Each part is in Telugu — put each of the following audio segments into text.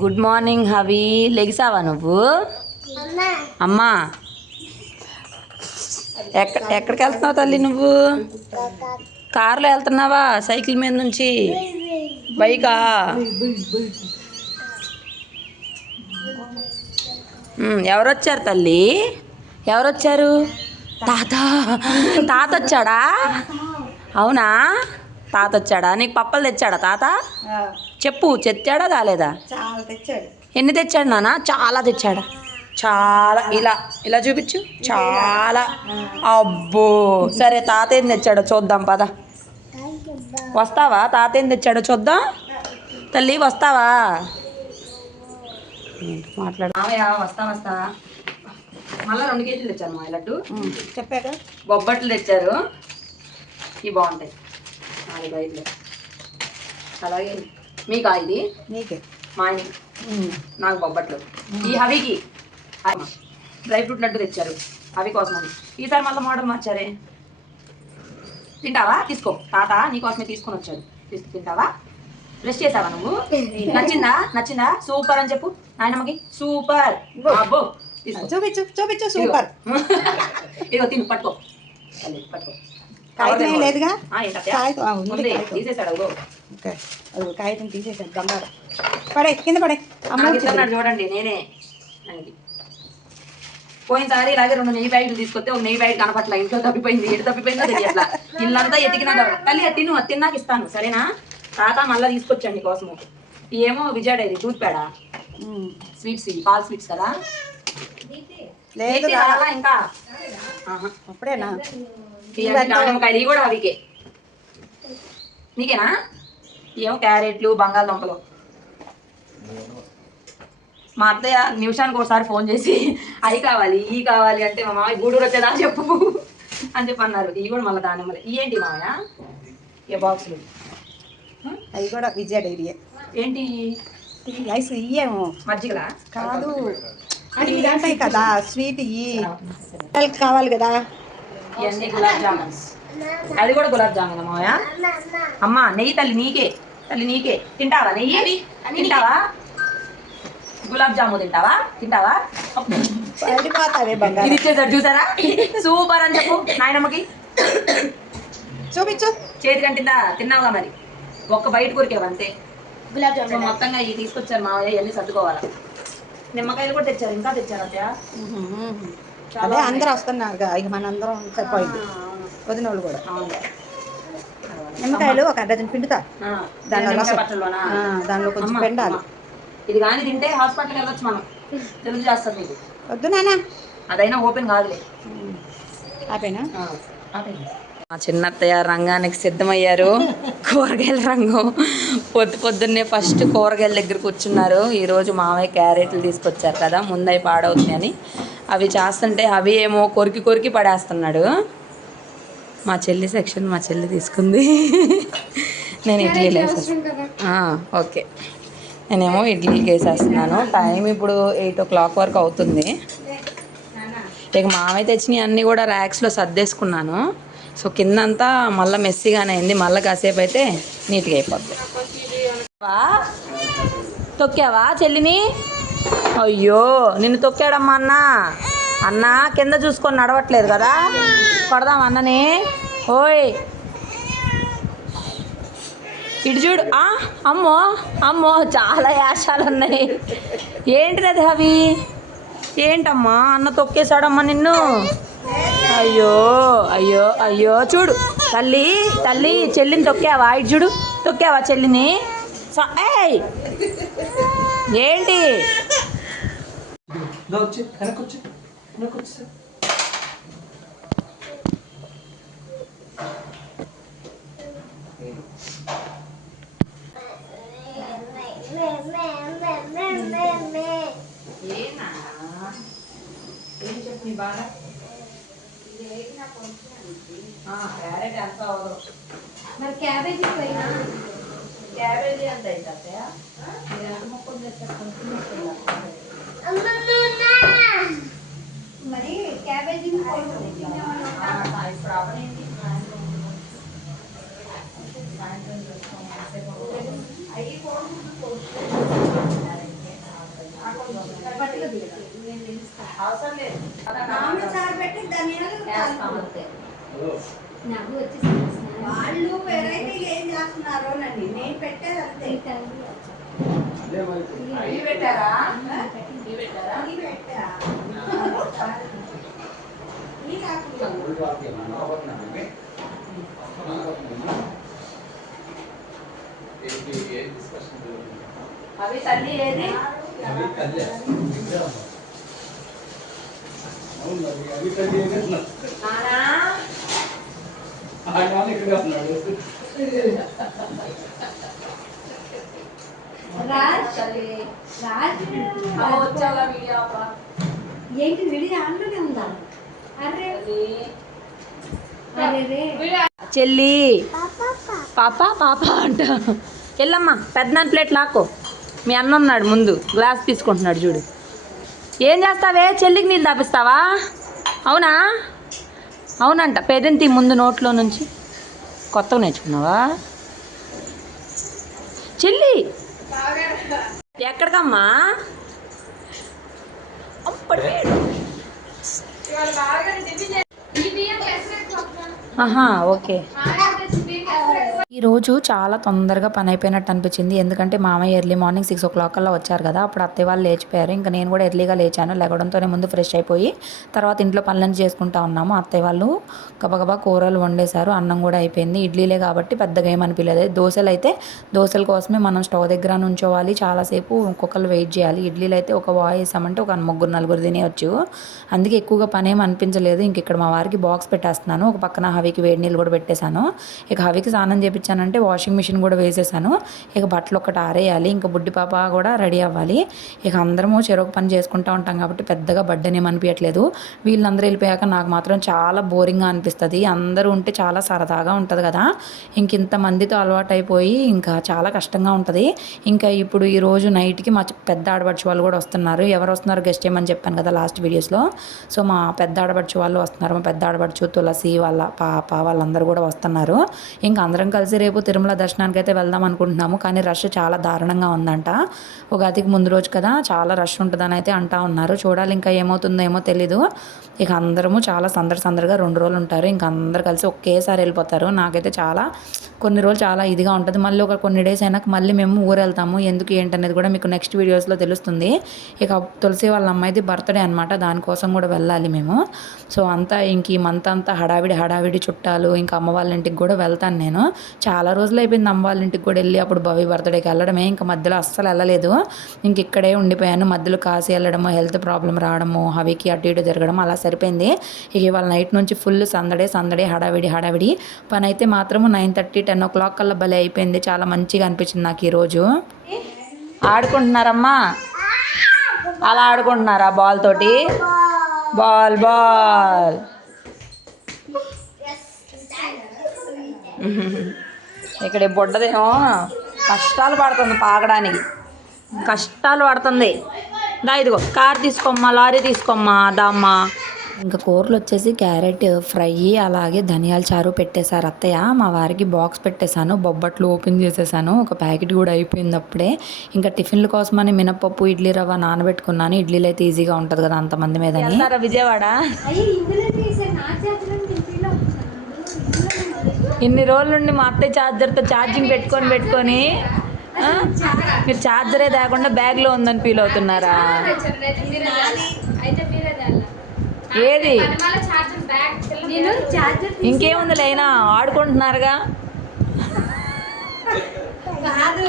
గుడ్ మార్నింగ్ హవి లెగిసావా నువ్వు? అమ్మా. ఎక్కడ ఎక్కడికి వెళ్తున్నావు తల్లి నువ్వు? కారులో వెళ్తున్నావా సైకిల్ మీద నుంచి? బైకా? ఎవరు వచ్చారు తల్లి? ఎవరు వచ్చారు తాత. తాత వచ్చాడా అవునా? తాత వచ్చాడా నీకు పప్పలు తెచ్చాడా తాత? చెప్పు తెచ్చాడా రాలేదా? చాలా తెచ్చాడు. ఎన్ని తెచ్చాడు నాన్న చాలా తెచ్చాడా. చాలా ఇలా ఇలా చూపించు. చాలా. అబ్బో సరే తాత ఏం తెచ్చాడో చూద్దాం పద. వస్తావా? తాత ఏం తెచ్చాడో చూద్దాం. తల్లి వస్తావా? మాట్లాడు? వస్తా వస్తా. మళ్ళీ రెండు కేజీలు తెచ్చాను మా లడ్డు. చెప్పాక బొబ్బట్లు తెచ్చారు. ఇవి బాగుంటాయి. నాలుగు ఐదులు. అలాగే మీకా ఇది? నీకే. మా ఆయన నాకు బొబ్బట్లు. ఈ హవికి. డ్రై ఫ్రూట్ లడ్డు తెచ్చారు. హవి కోసం ఈసారి మళ్ళీ మోడల్ మార్చారే? తింటావా? తీసుకో. తాత నీకోసమే తీసుకొని వచ్చాడు. తీసు తింటావా? బ్రష్ చేసావా నువ్వు? నచ్చిందా? నచ్చిందా? సూపర్ అని చెప్పు. నాయనమ్మకి. సూపర్. అబ్బో. తీసుకో. చూపించు చూపించు సూపర్. ఇదిగో తిను పట్టుకో. పట్టుకో లేదుగా? ఆ, కాగితం. ఓకే. అది బంగారం. పడే కింద పడే. అమ్మ చూడండి నేనే. పోయినసారి ఇలాగే రెండు నెయ్యి ప్యాకెట్లు తీసుకొస్తే ఒక నెయ్యి ప్యాకెట్ కనపట్ల ఇంట్లో తప్పిపోయింది ఎటు తప్పిపోయిందో తెలియట్లా. ఇల్లంతా ఎతికినా. తల్లి తిను తిన్నాక ఇస్తాను సరేనా? తాత మళ్ళీ తీసుకొచ్చండి కోసము. ఏమో విజయ డైరీ దూద్ పేడ ఉమ్. స్వీట్స్ పాల్ స్వీట్స్ కదా? లేదు ఇంకా. అప్పుడేనా? దానిమ్మకాయలు కూడా అవికే. నీకేనా? ఏమో క్యారెట్లు బంగాళదుంపలు. మా అత్తయ్య నిమిషానికి ఒకసారి ఫోన్ చేసి అవి కావాలి ఈ కావాలి అంటే మా మామయ్య గూడూరు వచ్చేదా చెప్పు అని చెప్పి అన్నారు. ఇవి కూడా మళ్ళీ దానిమ్మలు ఇవేంటి మామయ్య? ఏ బాక్సులు. అవి కూడా విజయ డైరీ ఏంటి? ఐస్ ఇయ్యేమో. మజ్జిగలా? కాదు. ఇవి ఉంటాయి కదా స్వీట్ పిల్లలకి కావాలి కదా. ఇవన్నీ గులాబ్ జామున్స్. అది కూడా గులాబ్ జామున్ మామయ్య అమ్మా నెయ్యి తల్లి నీకే. తల్లి నీకే. తింటావా నెయ్యి? తింటావా? గులాబ్ జామున్ తింటావా? తింటావా? ఇది ఇచ్చేసాడు చూసారా? సూపర్ అని చెప్పు నాయనమ్మకి. చూపించు. చేతి కంటిందా తిన్నావుగా మరి? ఒక్క బయట కొరికేవు అంతే. గులాబ్ జామున్ మొత్తంగా ఇవి తీసుకొచ్చారు మావయ్య ఇవన్నీ సర్దుకోవాలా? నిమ్మకాయలు కూడా తెచ్చారు ఇంకా తెచ్చారు అదే అందరూ వస్తున్నారు ఇక మన అందరం సరిపోయింది. వదిన వాళ్ళు కూడా. నిమ్మకాయలు ఒక డజన్ పిండుతా. దానిలో దానిలో కొంచెం పిండాలి. ఇది కానీ తింటే హాస్పిటల్కి వెళ్ళొచ్చు మనం. తెలుగు చేస్తుంది మీకు వద్దు నాన్న. అదైనా ఓపెన్ కాదులే. ఆపేనా? మా చిన్నత్తయ్య రంగానికి సిద్ధమయ్యారు. కూరగాయల రంగం. పొద్దు పొద్దున్నే ఫస్ట్ కూరగాయల దగ్గర కూర్చున్నారు. ఈరోజు మామయ్య క్యారెట్లు తీసుకొచ్చారు కదా ముందై పాడవుతున్నాయని అవి చేస్తుంటే అవి ఏమో కొరికి కొరికి పడేస్తున్నాడు. మా చెల్లి సెక్షన్ మా చెల్లి తీసుకుంది. నేను వేసేస్తాను ఓకే. నేనేమో ఇడ్లీకి వేసేస్తున్నాను టైం ఇప్పుడు ఎయిట్ ఓ క్లాక్ వరకు అవుతుంది. ఇక మామయ్య తెచ్చినవి అన్నీ కూడా ర్యాక్స్లో సర్దేసుకున్నాను. సో కిందంతా మళ్ళీ మెస్సీగానే అయింది. మళ్ళీ కాసేపు అయితే నీట్గా అయిపోద్ది? తొక్కావా చెల్లిని? అయ్యో నిన్ను తొక్కాడమ్మా అన్న. అన్న కింద చూసుకొని నడవట్లేదు కదా? కొడదాం అన్నని. ఓయ్. ఇటు చూడు. ఆ, అమ్మో అమ్మో చాలా యాషాలు ఉన్నాయి. ఏంటిది అది అవి ఏంటమ్మా అన్న తొక్కేశాడమ్మా నిన్ను? అయ్యో అయ్యో అయ్యో చూడు. తల్లి తల్లి చెల్లిని తొక్కావా? ఇటు చూడు. తొక్కావా చెల్లిని? ఏయ్! ఏంటి? వచ్చి వెనక్కి వచ్చి వెనక్కి వచ్చి మరి క్యాబేజీ పైన క్యాబేజీ ఎంత అయితే మరి క్యాబేజీ ఇప్పుడు అవనేంటి అవి అవసరం లేదు మామూలు చారు పెట్టి ధనియాలు వేస్తాం అంతే. నాకు వచ్చేసి వాళ్ళు వెరైటీ ఏం చేస్తున్నారో నండి నేను పెట్టేది అంతే ఇవి పెట్టారా ఇవి పెట్టారా ఇది పెట్టా ఈ కాకుండా అవి తల్లి ఏది? నానా రాజ్? తల్లి. రాజ్? అమ్మ వచ్చావా వీడియో అప్ప? ఏంటి విడి అందులోనే ఉందా? అరే తల్లి. అరే రే. చెల్లి. పాప పాప అంట. వెళ్ళమ్మా పెద్దనాన్న ప్లేట్ లాక్కో. మీ అన్న ఉన్నాడు ముందు గ్లాస్ తీసుకుంటున్నాడు చూడు. ఏం చేస్తావే? చెల్లికి నీళ్ళు తాపిస్తావా? అవునా? అవునంట పెదంతి ముందు నోట్లో నుంచి. కొత్తగా నేర్చుకున్నావా? చెల్లి! ఎక్కడికమ్మా. ఆహా ఓకే. ఈరోజు చాలా తొందరగా పని అయిపోయినట్టు అనిపించింది. ఎందుకంటే మామయ్య early morning six o'clock కల్లా వచ్చారు కదా. అప్పుడు అత్తయ్య వాళ్ళు లేచిపోయారు. ఇంకా నేను కూడా ఎర్లీగా లేచాను. లేవడంతోనే ముందు ఫ్రెష్ అయిపోయి తర్వాత ఇంట్లో పనులన్నీ చేసుకుంటా ఉన్నాము. అత్తయ్య వాళ్ళు గబగబా కూరలు వండేశారు. అన్నం కూడా అయిపోయింది. ఇడ్లీలే కాబట్టి పెద్దగా ఏమనిపించలేదు దోశలు అయితే దోశల కోసమే మనం స్టవ్ దగ్గర నుంచోవాలి. చాలాసేపు ఒక్కొక్కరు వెయిట్ చేయాలి. ఇడ్లీలు అయితే ఒక వాయి వేసామంటే ఒక ముగ్గురు నలుగురు తినేవచ్చు అందుకే ఎక్కువగా పని ఏం అనిపించలేదు. ఇంక ఇక్కడ మా వారికి బాక్స్ పెట్టేస్తున్నాను. ఒక పక్కన హవికి వేడి నీళ్ళు కూడా పెట్టేశాను. ఇక హవికి స్నానం వచ్చానంటే వాషింగ్ మిషన్ కూడా వేసేసాను. ఇక బట్టలు ఒకటి ఆరేయాలి ఇంకా బుడ్డి పాప కూడా రెడీ అవ్వాలి. ఇక అందరము చెరొక పని చేసుకుంటూ ఉంటాం కాబట్టి పెద్దగా బర్త్డేని అనిపించట్లేదు వీళ్ళందరూ వెళ్ళిపోయాక నాకు మాత్రం చాలా బోరింగ్గా అనిపిస్తుంది. అందరూ ఉంటే చాలా సరదాగా ఉంటుంది కదా. ఇంక ఇంతమందితో అలవాటు అయిపోయి ఇంకా చాలా కష్టంగా ఉంటుంది. ఇంకా ఇప్పుడు ఈ రోజు నైట్కి మా పెద్ద ఆడపడుచు వాళ్ళు కూడా వస్తున్నారు. ఎవరు వస్తున్నారు గెస్ట్ ఏమని చెప్పాను కదా లాస్ట్ వీడియోస్లో సో మా పెద్ద ఆడపడుచు వాళ్ళు వస్తున్నారు. మా పెద్ద ఆడపడుచు తులసి వాళ్ళ పాప వాళ్ళందరూ కూడా వస్తున్నారు. ఇంకా అందరం కలిసి రేపు తిరుమల దర్శనానికి అయితే వెళ్దాం అనుకుంటున్నాము కానీ రష్ చాలా దారుణంగా ఉందంట. ఉగాదికి ముందు రోజు కదా చాలా రష్ ఉంటుందని అయితే అంటా ఉన్నారు. చూడాలి ఇంకా ఏమవుతుందో ఏమో తెలీదు. ఇక అందరము చాలా సందడి సందడిగా రెండు రోజులు ఉంటారు. ఇంకా అందరు కలిసి ఒకేసారి వెళ్ళిపోతారు. నాకైతే చాలా కొన్ని రోజులు చాలా ఇదిగా ఉంటుంది. మళ్ళీ ఒక కొన్ని డేస్ అయినాక మళ్ళీ మేము ఊరు వెళ్తాము. ఎందుకు ఏంటనేది కూడా మీకు నెక్స్ట్ వీడియోస్లో తెలుస్తుంది. ఇక తులసి వాళ్ళ అమ్మాయిది బర్త్డే అనమాట దానికోసం కూడా వెళ్ళాలి మేము. సో అంతా ఇంక ఈ మంత్ అంతా హడావిడి హడావిడి చుట్టాలు ఇంకా అమ్మ వాళ్ళ ఇంటికి కూడా వెళ్తాను నేను. చాలా రోజులు అయిపోయింది అమ్మ వాళ్ళ ఇంటికి కూడా వెళ్ళి అప్పుడు భవి బర్త్డేకి వెళ్ళడమే. ఇంకా మధ్యలో అస్సలు వెళ్ళలేదు. ఇంక ఇక్కడే ఉండిపోయాను. మధ్యలో కాసి వెళ్ళడము హెల్త్ ప్రాబ్లం రావడము హవికి అటు ఇటు జరగడం అలా సరిపోయింది. ఇక ఇవాళ నైట్ నుంచి ఫుల్ సందడే సందడే హడావిడి హడావిడి. పని అయితే మాత్రము nine thirty ten o'clock కల్లా భలే అయిపోయింది. చాలా మంచిగా అనిపించింది నాకు ఈరోజు. ఆడుకుంటున్నారమ్మా? అలా ఆడుకుంటున్నారా బాల్ తోటి? Ball ball. ఇక్కడ బుడ్డదేమో కష్టాలు పడుతుంది పాకడానికి కష్టాలు పడుతుంది. దా ఇదిగో కార్ తీసుకోమ్మా లారీ తీసుకోమ్మా దామ్మా. ఇంకా కూరలు వచ్చేసి క్యారెట్ ఫ్రై అలాగే ధనియాల చారు పెట్టేశారు అత్తయ్య. మా వారికి బాక్స్ పెట్టేశాను బొబ్బట్లు ఓపెన్ చేసేసాను ఒక ప్యాకెట్ కూడా అయిపోయింది అప్పుడే. ఇంకా టిఫిన్ల కోసమని మినపప్పు ఇడ్లీ రవ్వ నానబెట్టుకున్నాను. ఇడ్లీలు అయితే ఈజీగా ఉంటుంది కదా అంతమంది మీద విజయవాడ అయ్యి ఇందులో తీసే నా చేతిలో నేను ఫీల్ అవుతున్నాను ఇందులో ఇన్ని రోజుల నుండి మా అత్తయ్య ఛార్జర్తో ఛార్జింగ్ పెట్టుకొని పెట్టుకొని? మీరు ఛార్జరే లేకుండా బ్యాగ్లో ఉందని ఫీల్ అవుతున్నారా? ఏది? ఇంకేముంది లేనా? ఆడుకుంటున్నారుగా? కాదు.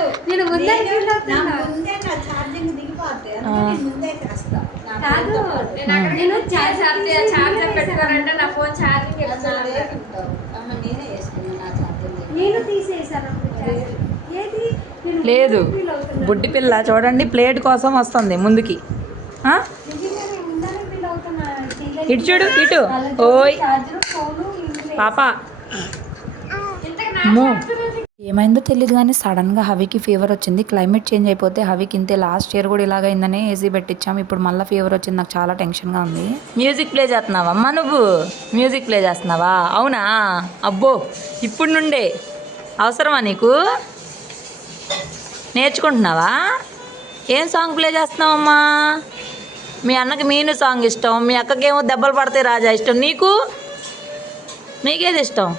నేను చార్జర్ పెట్టుకోనంటే నా ఫోన్ ఛార్జింగ్ అమ్మ నేనే వేసుకున్నా నా ఛార్జింగ్ నేను తీసేసాను. ఏది? లేదు. బుడ్డి పిల్ల చూడండి ప్లేట్ కోసం వస్తుంది ముందుకి. ఇటు చూడు ఇటు. ఓయ్. పాప. ఏమైందో తెలియదు కానీ సడన్గా హవికి ఫీవర్ వచ్చింది. క్లైమేట్ చేంజ్ అయిపోతే హవికి ఇంతే లాస్ట్ ఇయర్ కూడా ఇలాగైందని ఏసీ పెట్టించాం ఇప్పుడు మళ్ళీ ఫీవర్ వచ్చింది. నాకు చాలా టెన్షన్గా ఉంది. మ్యూజిక్ ప్లే చేస్తున్నావా? అమ్మా నువ్వు. మ్యూజిక్ ప్లే చేస్తున్నావా? అవునా? అబ్బో ఇప్పుడు నుండే. అవసరమా నీకు? నేర్చుకుంటున్నావా? ఏం సాంగ్ ప్లే చేస్తున్నావమ్మా? మీ అన్నకి మీను సాంగ్ ఇష్టం. మీ అక్కకేమో దెబ్బలు పడితే రాజా ఇష్టం. నీకు? నీకేది ఇష్టం?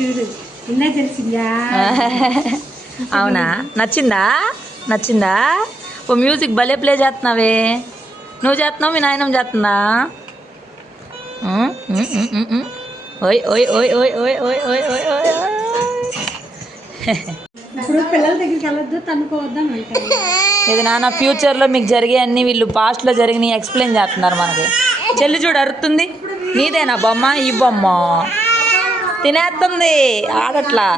చూడు. తెలిసిందా? అవునా? నచ్చిందా? నచ్చిందా? ఓ మ్యూజిక్ భలే ప్లే చేస్తున్నావే. నువ్వు చేస్తున్నావు మీ నాయనమ్మ చేస్తుందా. ఓయ్ ఓయ్ ఓయ్ ఓయ్ ఓయ్ ఓయ్ ఓయ్ ఓయ్ ఓయ్ ఇప్పుడు పిల్లల దగ్గరికి వెళ్ళొద్దు తనుకోవద్దాం ఇది నాన్న ఫ్యూచర్లో మీకు జరిగే అన్ని వీళ్ళు పాస్ట్లో జరిగినాయి ఎక్స్ప్లెయిన్ చేస్తున్నారు మనకి. చెల్లి చూడు అరుతుంది. నీదేనా బొమ్మ? ఈ బొమ్మ. తినేస్తుంది. ఆడట్లా.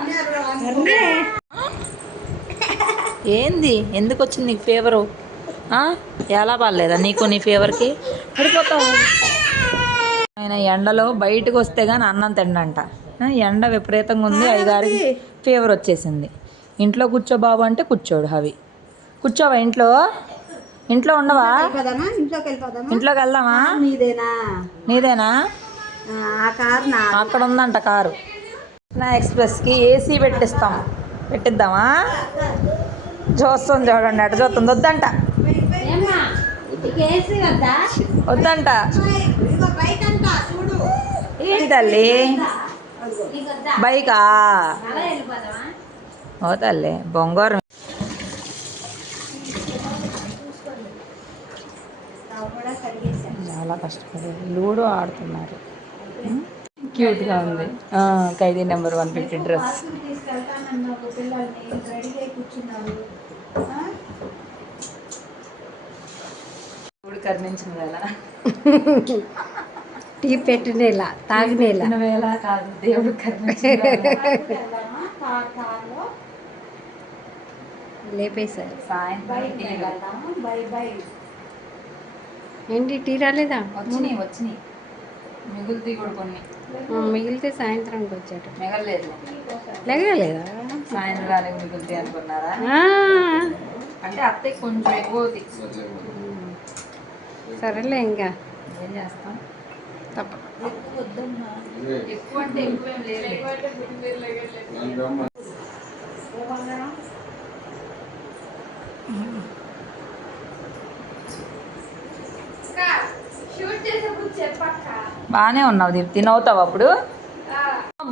ఏంది? ఎందుకు వచ్చింది నీకు ఫీవరు? ఎలా బాగాలేదా నీకు నీ ఫీవర్కి? పడిపోతావు. ఆయన ఎండలో బయటకు వస్తే కానీ అన్నం తిండంట ఎండ విపరీతంగా ఉంది. అయ్యగారికి ఫీవర్ వచ్చేసింది. ఇంట్లో కూర్చో బాబు అంటే కూర్చోడు హవి. కూర్చోవా ఇంట్లో? ఇంట్లో ఉండవా? ఇంట్లోకి వెళ్దామా? నీదేనా? ఆ, ఆ కారు నా అక్కడ ఉందంట కారు. నా ఎక్స్ప్రెస్కి ఏసీ పెట్టిస్తాం. పెట్టిద్దామా? చూస్తాం చూడండి అటు చూస్తుంది? వద్దంట. వద్దంట. ఏంటి తల్లి? బైకా? ఓ తల్లి బొంగారం. చాలా కష్టపడి లూడో ఆడుతున్నారు. క్యూట్గా ఉంది. ఆ, Khaidi number one fifty dress. కరుణించిన వేళ. టీ పెట్టినేలా తాగినేలా. వేళ కాదు దేవుడు. లేపేశారు. సాయంత్రం ఏంటి టీ రాలేదా? వచ్చినాయి వచ్చినాయి. మిగులుతాయి కూడా కొన్ని. మిగిలితే సాయంత్రంకి వచ్చాడు మిగలలేదు. లేగలేదా సాయంత్రానికి మిగులుతాయి అనుకున్నారా? ఆ, అంటే అత్తయ్య కొంచెం ఎక్కువ. సరేలే ఇంకా. ఏం చేస్తాం? తప్ప. ఎక్కువ అంటే ఎక్కువ ఏం లేదు బాగానే ఉన్నావు దీప్తి. నవ్వుతావు అప్పుడు?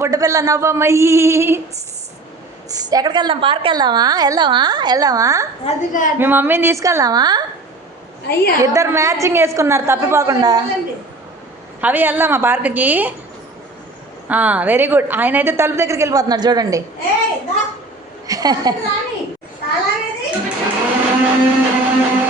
బుడ్డ పిల్ల నవ్వమ్మయ్యి ఎక్కడికి వెళ్దాం పార్క్ వెళ్దామా? వెళ్దామా? వెళ్దామా మీ మమ్మీని తీసుకెళ్దామా? ఇద్దరు మ్యాచింగ్ వేసుకున్నారు తప్పిపోకుండా. అవి వెళ్దామా పార్క్కి? వెరీ గుడ్ ఆయన అయితే తలుపు దగ్గరికి వెళ్ళిపోతున్నాడు చూడండి.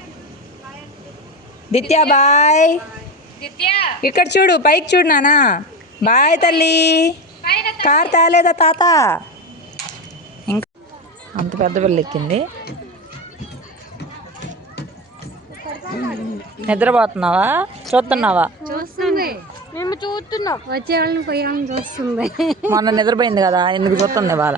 దిత్య బాయ్. ఇక్కడ చూడు పైకి చూడు నానా. బాయ్ తల్లి. కార్ తేలేదా తాత? ఇంకా అంత పెద్ద పిల్ల ఎక్కింది. నిద్రపోతున్నావా? చూస్తున్నావా? చూస్తుంది. మేము చూస్తున్నాం. వచ్చే వాళ్ళని పోయే వాళ్ళని చూస్తుంది. మొన్న నిద్రపోయింది కదా ఎందుకు చూస్తుంది వాళ్ళ?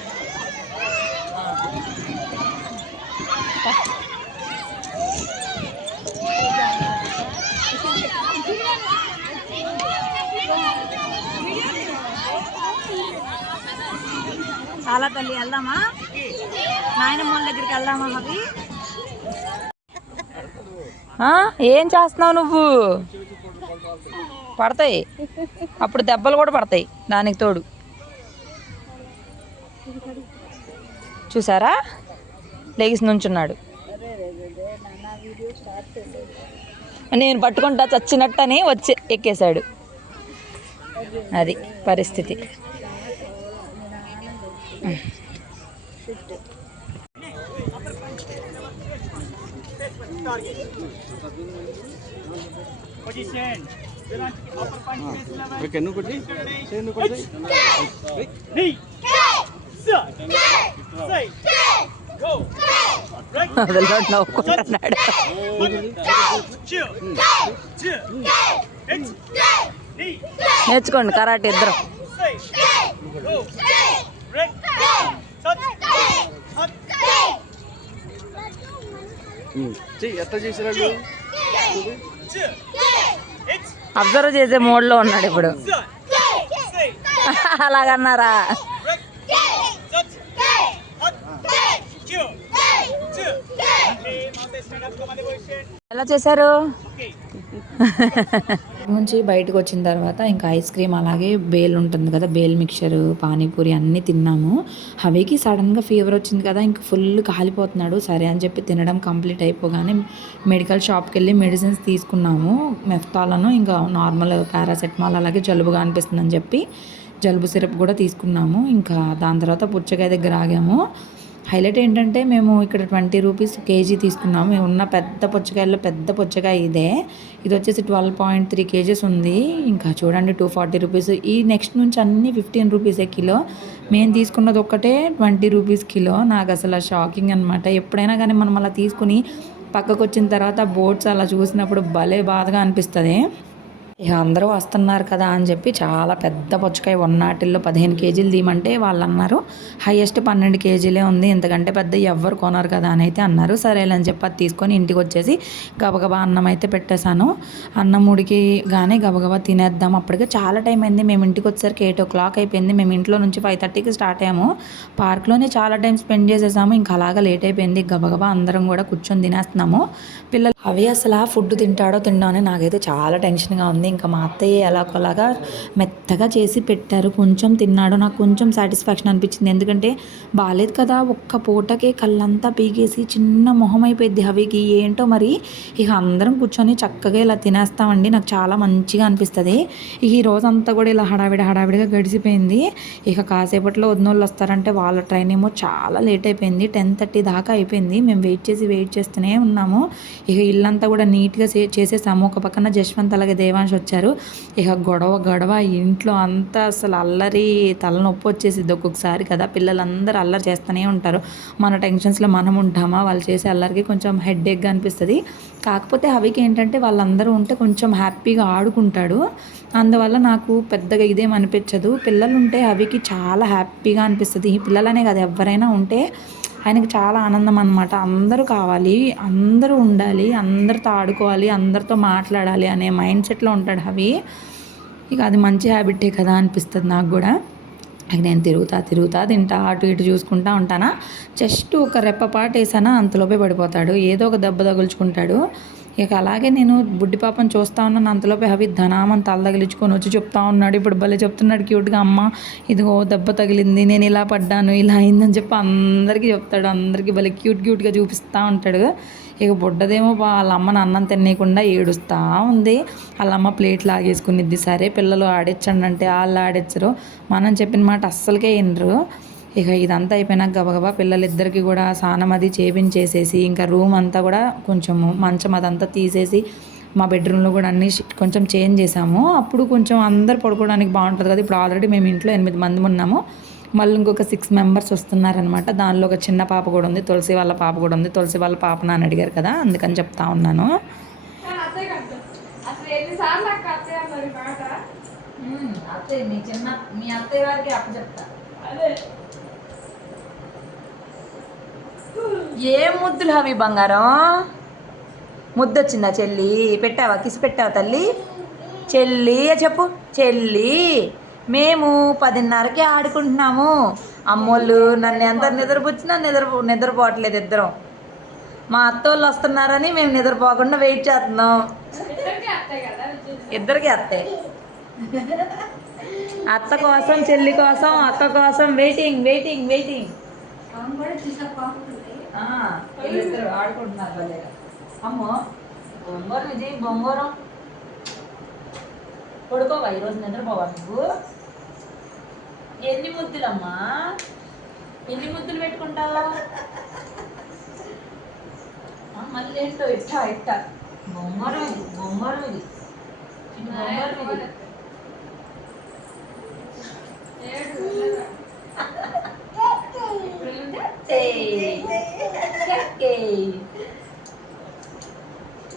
చాలా తల్లి వెళ్దామా? నాయనమ్మ దగ్గరికి వెళ్దామా అవి? ఏం చేస్తున్నావు నువ్వు? పడతాయి. అప్పుడు దెబ్బలు కూడా పడతాయి. దానికి తోడు. చూసారా? లేగిసి నుంచున్నాడు. నేను పట్టుకుంటా చచ్చినట్టని వచ్చి ఎక్కేశాడు. అది పరిస్థితి. ఎన్ను కొట్టి ఎన్ను కొట్టి నవ్వుకుంటున్నాడు నేర్చుకోండి కరాటే ఇద్దరు ఎట్లా అబ్జర్వ్ చేసే మోడ్లో ఉన్నాడు ఇప్పుడు. అలాగన్నారా? ఎలా చేశారు? నుంచి బయటకు వచ్చిన తర్వాత ఇంకా ఐస్ క్రీమ్ అలాగే బేల్ ఉంటుంది కదా బేల్ మిక్చర్ పానీపూరి అన్నీ తిన్నాము. హవీకి సడన్గా ఫీవర్ వచ్చింది కదా ఇంకా ఫుల్ కాలిపోతున్నాడు. సరే అని చెప్పి తినడం కంప్లీట్ అయిపోగానే మెడికల్ షాప్కి వెళ్ళి మెడిసిన్స్ తీసుకున్నాము. మెఫ్తాలను ఇంకా నార్మల్ పారాసెటమాల్ అలాగే జలుబుగా అనిపిస్తుందని చెప్పి జలుబు సిరప్ కూడా తీసుకున్నాము. ఇంకా దాని తర్వాత పుచ్చకాయ దగ్గర ఆగాము. హైలైట్ ఏంటంటే మేము ఇక్కడ ట్వంటీ రూపీస్ కేజీ తీసుకున్నాం. మేము ఉన్న పెద్ద పుచ్చకాయల్లో పెద్ద పుచ్చకాయ ఇదే. ఇది వచ్చేసి ట్వెల్వ్ పాయింట్ త్రీ కేజీస్ ఉంది. ఇంకా చూడండి టూ ఫార్టీ రూపీస్. ఈ నెక్స్ట్ నుంచి అన్ని ఫిఫ్టీన్ రూపీసే కిలో. మేము తీసుకున్నది ఒక్కటే ట్వంటీ రూపీస్ కిలో. నాకు అసలు షాకింగ్ అనమాట ఎప్పుడైనా కానీ మనం అలా తీసుకుని పక్కకు వచ్చిన తర్వాత బోట్స్ అలా చూసినప్పుడు భలే బాధగా అనిపిస్తుంది. ఇక అందరూ వస్తున్నారు కదా అని చెప్పి చాలా పెద్ద పుచ్చకాయ ఉన్నాటిల్లో పదిహేను కేజీలు తీయమంటే వాళ్ళు అన్నారు హైయెస్ట్ పన్నెండు కేజీలే ఉంది ఎందుకంటే పెద్ద ఎవ్వరు కొనరు కదా అని అయితే అన్నారు. సరేలే అని చెప్పి అది తీసుకొని ఇంటికి వచ్చేసి గబగబా అన్నం అయితే పెట్టేశాను. అన్నం ఉడికి కానీ గబగబా తినేద్దాం అప్పటికే చాలా టైం అయింది. మేము ఇంటికి వచ్చేసరికి ఎయిట్ ఓ క్లాక్ అయిపోయింది. మేము ఇంట్లో నుంచి ఫైవ్ థర్టీకి స్టార్ట్ అయ్యాము. పార్క్లోనే చాలా టైం స్పెండ్ చేసేసాము. ఇంకా అలాగా లేట్ అయిపోయింది. గబగబా అందరం కూడా కూర్చొని తినేస్తున్నాము. పిల్లలు అవి అసలు ఫుడ్ తింటాడో తిండో అని నాకైతే చాలా టెన్షన్గా ఉంది. ఇంకా మా అత్తయ్య ఎలాగోలాగా మెత్తగా చేసి పెట్టారు. కొంచెం తిన్నాడు. నాకు కొంచెం సాటిస్ఫాక్షన్ అనిపించింది. ఎందుకంటే బాగాలేదు కదా ఒక్క పూటకే కళ్ళంతా పీకేసి చిన్న మొహం అయిపోయింది హవికి. ఏంటో మరి ఇక అందరం కూర్చొని చక్కగా ఇలా తినేస్తామండి. నాకు చాలా మంచిగా అనిపిస్తుంది. ఇక ఈ రోజంతా కూడా ఇలా హడావిడి హడావిడిగా గడిచిపోయింది. ఇక కాసేపట్లో వదినోళ్ళు వస్తారంటే వాళ్ళ ట్రైన్ ఏమో చాలా లేట్ అయిపోయింది. టెన్ థర్టీ దాకా అయిపోయింది. మేము వెయిట్ చేసి వెయిట్ చేస్తూనే ఉన్నాము. ఇక ఇల్లంతా కూడా నీట్గా చేసేసాము. ఒక పక్కన జశ్వంత్ అలాగే దేవాంశ్ వచ్చారు. ఇక గొడవ గొడవ ఇంట్లో అంతా అసలు అల్లరి తలనొప్పి వచ్చేసిద్ది ఒక్కొక్కసారి కదా. పిల్లలందరూ అల్లరి చేస్తూనే ఉంటారు. మన టెన్షన్స్లో మనం ఉంటామా? వాళ్ళు చేసే అల్లరికి కొంచెం హెడ్ ఎగ్గా అనిపిస్తుంది. కాకపోతే హవికి ఏంటంటే వాళ్ళందరూ ఉంటే కొంచెం హ్యాపీగా ఆడుకుంటాడు. అందువల్ల నాకు పెద్దగా ఇదేం అనిపించదు. పిల్లలు ఉంటే హవికి చాలా హ్యాపీగా అనిపిస్తుంది. ఈ పిల్లలనే కదా ఎవరైనా ఉంటే ఆయనకు చాలా ఆనందం అనమాట అందరూ కావాలి అందరూ ఉండాలి అందరితో ఆడుకోవాలి అందరితో మాట్లాడాలి అనే మైండ్ సెట్లో ఉంటాడు అవి ఇక అది మంచి హ్యాబిటే కదా అనిపిస్తుంది నాకు కూడా. ఇక నేను తిరుగుతా తిరుగుతా తింటా అటు ఇటు చూసుకుంటా ఉంటానా. జస్ట్ ఒక రెప్పపాటు వేసానా అంతలోపే పడిపోతాడు. ఏదో ఒక దెబ్బ తగులుచుకుంటాడు. ఇక అలాగే నేను బుడ్డి పాపను చూస్తా ఉన్నాను అంతలోపు హవి ధనామని తల తగిలించుకొని వచ్చి చెప్తా ఉన్నాడు. ఇప్పుడు భలే చెప్తున్నాడు క్యూట్గా అమ్మ ఇదిగో దెబ్బ తగిలింది నేను ఇలా పడ్డాను ఇలా అయిందని చెప్పి అందరికీ చెప్తాడు. అందరికీ భలే క్యూట్ క్యూట్గా చూపిస్తూ ఉంటాడు. ఇక బుడ్డదేమో వాళ్ళ అమ్మని అన్నం తినేయకుండా ఏడుస్తూ ఉంది. వాళ్ళ అమ్మ ప్లేట్ లాగేసుకునిద్ది. సరే పిల్లలు ఆడించండి అంటే వాళ్ళు ఆడించరు మనం చెప్పిన మాట అస్సలకే వినరు. ఇక ఇదంతా అయిపోయినాక గబగబా పిల్లలిద్దరికి కూడా స్నానం అది చేపించేసేసి ఇంకా రూమ్ అంతా కూడా కొంచెము మంచం అదంతా తీసేసి మా బెడ్రూమ్లో కూడా అన్ని కొంచెం చేంజ్ చేసాము. అప్పుడు కొంచెం అందరు పడుకోవడానికి బాగుంటుంది కదా. ఇప్పుడు ఆల్రెడీ మేము ఇంట్లో ఎనిమిది మంది ఉన్నాము. మళ్ళీ ఇంకొక సిక్స్ మెంబర్స్ వస్తున్నారనమాట దానిలో ఒక చిన్న పాప కూడా ఉంది. తులసి వాళ్ళ పాప కూడా ఉంది. తులసి వాళ్ళ పాప నాన్న అడిగారు కదా. అందుకని చెప్తా ఉన్నాను. అత్తయ్య మీ చిన్న మీ అత్తయ్య వారికి అదే. ఏం ముద్దులు హవి బంగారం? ముద్దొచ్చిందా చెల్లి? పెట్టావా? కిసి పెట్టావా తల్లి? చెల్లి చెప్పు? చెల్లి మేము పదిన్నరకి ఆడుకుంటున్నాము. అమ్మోళ్ళు నన్ను ఎంత నిద్రపుచ్చినా నిద్ర నిద్రపోవట్లేదు ఇద్దరం. మా అత్తోళ్ళు వస్తున్నారని మేము నిద్రపోకుండా వెయిట్ చేస్తున్నాం. ఇద్దరికి ఇద్దరికి అత్తే. అత్త కోసం చెల్లి కోసం అక్క కోసం వెయిటింగ్ వెయిటింగ్ వెయిటింగ్. వీళ్ళిద్దరు ఆడుకుంటున్నారు భలేగా. అమ్మో బొంగోరం విజయ్ బొంగోరం. పడుకోవా? ఈరోజు నిద్రపోవా నువ్వు? ఎన్ని ముద్దులమ్మా? ఎన్ని ముద్దులు పెట్టుకుంటావా? మళ్ళీ ఏంటో? ఇట్టా ఇట్టా. బొమ్మరం ఇది బొమ్మరం ఇది. బొమ్మరం ఇది. ఏడు.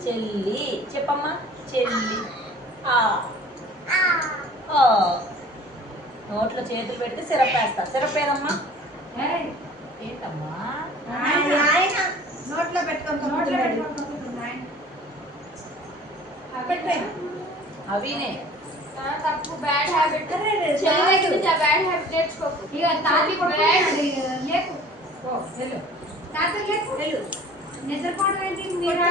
చెల్లి చెప్పమ్మా చెల్లి ఆ నోట్లో చేతులు పెడితే సిరప్ వేస్తా సిరప్ ఏదమ్మా ఏంటమ్మా నోట్లో పెట్టుకో అవినే. తప్పు బ్యాడ్ హ్యాబిట్ బ్యాడ్ హ్యాబిట్ నేర్చుకోకు ఇక తాతి బ్యాడ్ లేకు. వెళ్ళు. తాత లేకు వెళ్ళు. నిద్రపోవడం ఏంటి? మీరు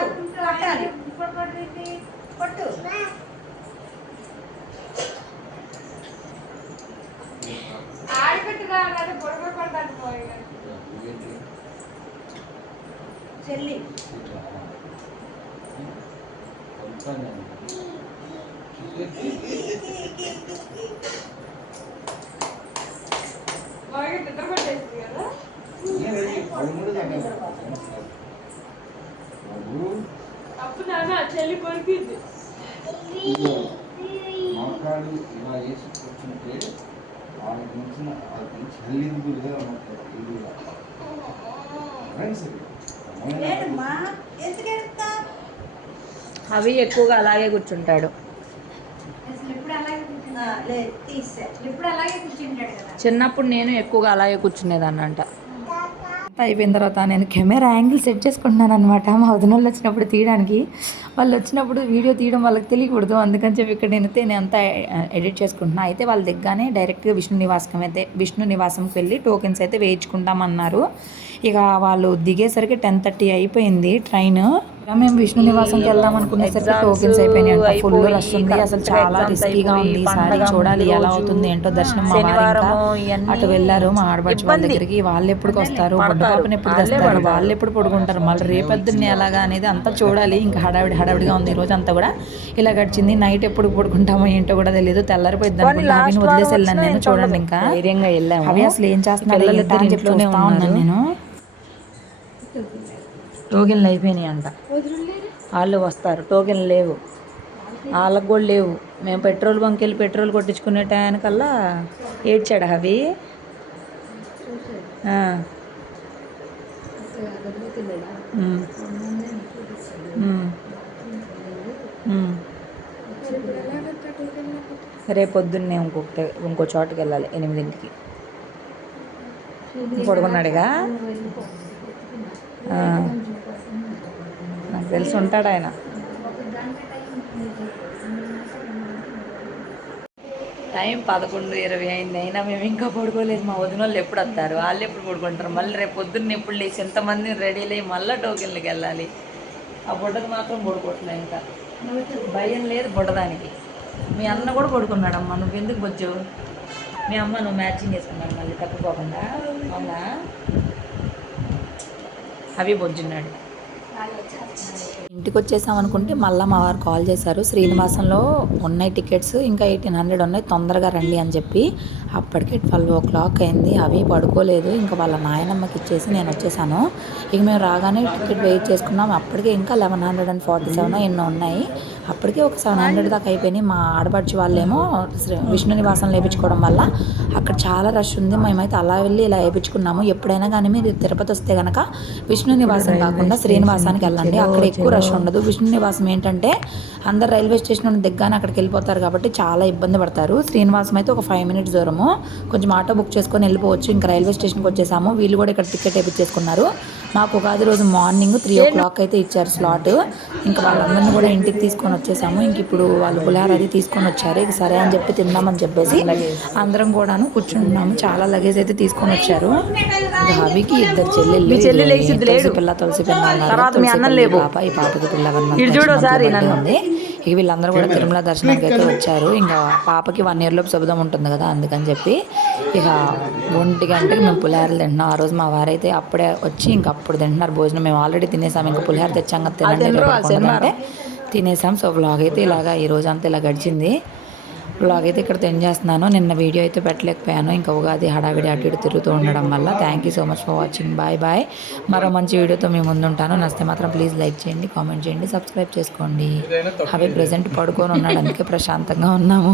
ఆడిపెట్టుగా పొడగొడ పడతాను పోయి. చెల్లి. బాగా నిద్ర పట్టేస్తుంది కదా? అప్పు నాన్న చెల్లి కొరికింది. మోకాడు ఇలా వేసి కూర్చుంటే వాళ్ళకి మించిన వాళ్ళకి మించి హెల్లింపుల్గా ఉంటారు ఇల్లుగా ఫ్రెండ్స్ లేదమ్మా ఎందుకు ఎడుతా అవి ఎక్కువగా అలాగే కూర్చుంటాడు అసలు ఎప్పుడు అలాగే కూర్చుంటాడు లేదు తీసే ఎప్పుడు అలాగే కూర్చుంటాడు కదా చిన్నప్పుడు నేను ఎక్కువగా అలాగే కూర్చునేదాన్నంట. అయిపోయిన తర్వాత నేను కెమెరా యాంగిల్ సెట్ చేసుకుంటున్నాను అనమాట మా వదిన వాళ్ళు వచ్చినప్పుడు తీయడానికి. వాళ్ళు వచ్చినప్పుడు వీడియో తీయడం వాళ్ళకి తెలియకూడదు. అందుకని చెప్పి ఇక్కడ నేను నేను అంతా ఎడిట్ చేసుకుంటున్నా. అయితే వాళ్ళు దిగ్గానే డైరెక్ట్గా విష్ణు నివాసం అయితే విష్ణు నివాసంకి వెళ్ళి టోకెన్స్ అయితే వేయించుకుంటామన్నారు. ఇక వాళ్ళు దిగేసరికి టెన్ థర్టీ అయిపోయింది ట్రైన్. మేము విష్ణు నివాసంకి వెళ్దాం అనుకునేసరికి టోకెన్స్ అయిపోయినాయి అంట. ఫుల్ రష్ ఉంది. అసలు చాలా రిస్కీగా ఉంది. ఈసారి చూడాలి ఎలా అవుతుంది ఏంటో దర్శనం అటు వెళ్ళారు. మా ఆడపడుచు వాళ్ళ దగ్గరికి వాళ్ళు ఎప్పుడు వస్తారు? బుడ్డపాపని ఎప్పుడు తెస్తారు వాళ్ళు ఎప్పుడు పడుకుంటారు? మళ్ళీ రేపొద్దున్నే ఎలాగా అనేది అంతా చూడాలి. ఇంకా హడావిడి హడావిడిగా ఉంది ఈ రోజు అంతా కూడా. ఇలా గడిచింది. నైట్ ఎప్పుడు పడుకుంటామో ఏంటో కూడా తెలియదు తెల్లారిపోయింది వదిలేసి వెళ్ళాను నేను చూడండి ఇంకా. అవి అసలు ఏం చేస్తున్నారు ఏంటా అని చెప్పి చూస్తా ఉన్నాను నేను. టోకెన్లు అయిపోయినాయి అంట. వాళ్ళు వస్తారు. టోకెన్లు లేవు. వాళ్ళకు కూడా లేవు. మేము పెట్రోల్ బంక్ వెళ్ళి పెట్రోల్ కొట్టించుకునే టయానికల్లా ఏడ్చాడు అవి ఆ. ఉమ్. ఉమ్. ఉమ్. రేపు పొద్దున్నే ఇంకొకటి. ఇంకో చోటుకి వెళ్ళాలి ఎనిమిదింటికి. పడుకున్నాడుగా? తెలిసి ఉంటాడు ఆయన టైం పదకొండు ఇరవై అయింది. అయినా మేము ఇంకా పడుకోలేదు. మా వదిన వాళ్ళు ఎప్పుడు వస్తారు? వాళ్ళు ఎప్పుడు పడుకుంటారు? మళ్ళీ రేపు పొద్దున్న ఎప్పుడు లేచి ఎంతమంది రెడీ లేయి మళ్ళీ టోకెన్లకి వెళ్ళాలి. ఆ బుడ్డది మాత్రం పడుకోవట్లేదు ఇంకా. భయం లేదు బుడ్డదానికి. మీ అన్న కూడా పడుకున్నాడమ్మా. నువ్వు ఎందుకు బొచ్చు మీ అమ్మ నువ్వు మ్యాచింగ్ వేసుకున్నాడు మళ్ళీ తప్పుకోకుండా అవునా? అవి బొజ్జున్నాడు. ఇంటికి వచ్చేసాం అనుకుంటే మళ్ళీ మా వారు కాల్ చేశారు. శ్రీనివాసంలో ఉన్నాయి టికెట్స్ ఇంకా ఎయిటీన్ హండ్రెడ్ ఉన్నాయి. తొందరగా రండి అని చెప్పి అప్పటికే ట్వెల్వ్ ఓ క్లాక్ అయింది. అవి పడుకోలేదు. ఇంకా వాళ్ళ నాయనమ్మకి ఇచ్చేసి నేను వచ్చేసాను. ఇక మేము రాగానే టికెట్ వెయిట్ చేసుకున్నాం. అప్పటికే ఇంకా eleven hundred and forty seven ఎన్నో ఉన్నాయి. అప్పటికే ఒక సెవెన్ హండ్రెడ్ దాకా అయిపోయినాయి. మా ఆడపడిచి వాళ్ళేమో విష్ణు నివాసం లేపించుకోవడం వల్ల అక్కడ చాలా రష్ ఉంది. మేమైతే అలా వెళ్ళి ఇలా వేయించుకున్నాము ఎప్పుడైనా కానీ మీరు తిరుపతి వస్తే కనుక విష్ణు నివాసం కాకుండా శ్రీనివాసానికి వెళ్ళండి. అక్కడ ఎక్కువ రష్ ఉండదు. విష్ణు నివాసం ఏంటంటే అందరు రైల్వే స్టేషన్ నుండి దిగ్గానే అక్కడికి వెళ్ళిపోతారు కాబట్టి చాలా ఇబ్బంది పడతారు. శ్రీనివాసం అయితే ఒక ఫైవ్ మినిట్స్ దూరము. కొంచెం ఆటో బుక్ చేసుకొని వెళ్ళిపోవచ్చు. ఇంకా రైల్వే స్టేషన్కి వచ్చేసాము. వీళ్ళు కూడా ఇక్కడ టికెట్ వేయించేసుకున్నారు మాకు ఉగాది రోజు మార్నింగ్ త్రీ ఓ క్లాక్ అయితే ఇచ్చారు స్లాట్. ఇంకా వాళ్ళందరినీ కూడా ఇంటికి తీసుకొని వచ్చేసాము. ఇంక ఇప్పుడు వాళ్ళు పులిహార అది తీసుకొని వచ్చారు. ఇక సరే అని చెప్పి తిందామని చెప్పేసి అందరం కూడాను కూర్చుంటున్నాము చాలా లగేజ్ అయితే తీసుకొని వచ్చారు. హవికి ఇద్దరు చెల్లెళ్ళు. మీ చెల్లి ఇద్దరు లేచిద్ది లేడు. తులసి పిల్ల తులసి పిల్ల. పాప ఈ పాపకి పిల్ల వన్ ఇటు చూడు ఒకసారి నన్ను. ఉంది. ఇక వీళ్ళందరూ కూడా తిరుమల దర్శనానికి అయితే వచ్చారు. ఇంకా పాపకి వన్ ఇయర్ లోపు శుభదం ఉంటుంది కదా అందుకని చెప్పి ఇక ఒంటి గంటకి మేము పులిహారలు తింటున్నాం. ఆ రోజు మా వారైతే అప్పుడే వచ్చి ఇంకా అప్పుడు తింటున్నారు భోజనం. మేము ఆల్రెడీ తినేసాం. ఇంకా పులిహార తెచ్చాం కదా తినండి. అంటే తినేసాం. సో వ్లాగ్ అయితే ఇలాగా ఈ రోజు అంతా ఇలా గడిచింది. వ్లాగ్ అయితే ఇక్కడ తెన్ చేస్తున్నాను నిన్న వీడియో అయితే పెట్టలేకపోయాను. ఇంకా ఉగాది హడావిడి అటు ఇటు తిరుగుతూ ఉండడం వల్ల. Thank you so much for watching bye bye మరో మంచి వీడియోతో మేము ముందుంటాను. నచ్చితే మాత్రం ప్లీజ్ లైక్ చేయండి కామెంట్ చేయండి సబ్స్క్రైబ్ చేసుకోండి. అవి ప్రజెంట్ పడుకొని ఉన్నాడు. అందుకే ప్రశాంతంగా ఉన్నాము.